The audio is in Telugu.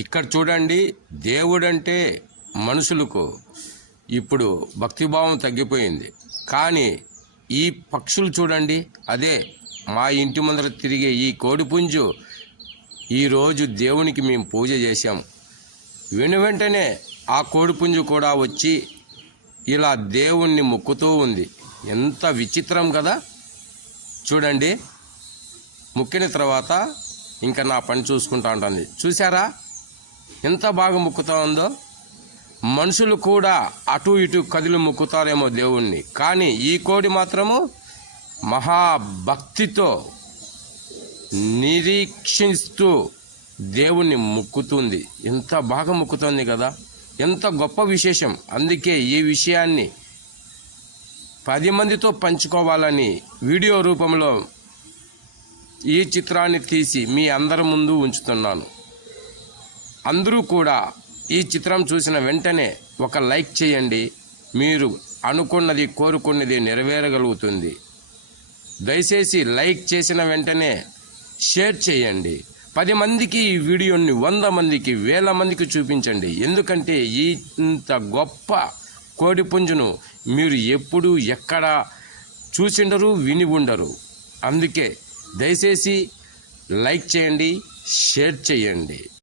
ఇక్కడ చూడండి, దేవుడంటే మనుషులకు ఇప్పుడు భక్తిభావం తగ్గిపోయింది. కానీ ఈ పక్షులు చూడండి, అదే మా ఇంటి ముందర తిరిగే ఈ కోడిపుంజు ఈరోజు దేవునికి మేము పూజ చేశాం. వెంటనే ఆ కోడిపుంజు కూడా వచ్చి ఇలా దేవుణ్ణి మొక్కుతూ ఉంది. ఎంత విచిత్రం కదా. చూడండి, మొక్కిన తర్వాత ఇంకా నా పని చూసుకుంటా ఉంటుంది. చూసారా ఎంత బాగా మొక్కుతా ఉందో. మనుషులు కూడా అటు ఇటు కదిలి మొక్కుతారేమో దేవుణ్ణి, కానీ ఈ కోడి మాత్రము మహాభక్తితో నిరీక్షిస్తూ దేవుణ్ణి మొక్కుతుంది. ఎంత బాగా మొక్కుతుంది కదా, ఎంత గొప్ప విశేషం. అందుకే ఈ విషయాన్ని 10 మందితో పంచుకోవాలని వీడియో రూపంలో ఈ చిత్రాన్ని తీసి మీ అందరి ముందు ఉంచుతున్నాను. అందరూ కూడా ఈ చిత్రం చూసిన వెంటనే ఒక లైక్ చేయండి. మీరు అనుకున్నది కోరుకున్నది నెరవేరగలుగుతుంది. దయచేసి లైక్ చేసిన వెంటనే షేర్ చేయండి. 10 మందికి ఈ వీడియోని 100 మందికి 1000 మందికి చూపించండి. ఎందుకంటే ఇంత గొప్ప కోడిపుంజును మీరు ఎప్పుడు ఎక్కడ చూసిండరు, విని ఉండరు. అందుకే దయచేసి లైక్ చేయండి, షేర్ చేయండి.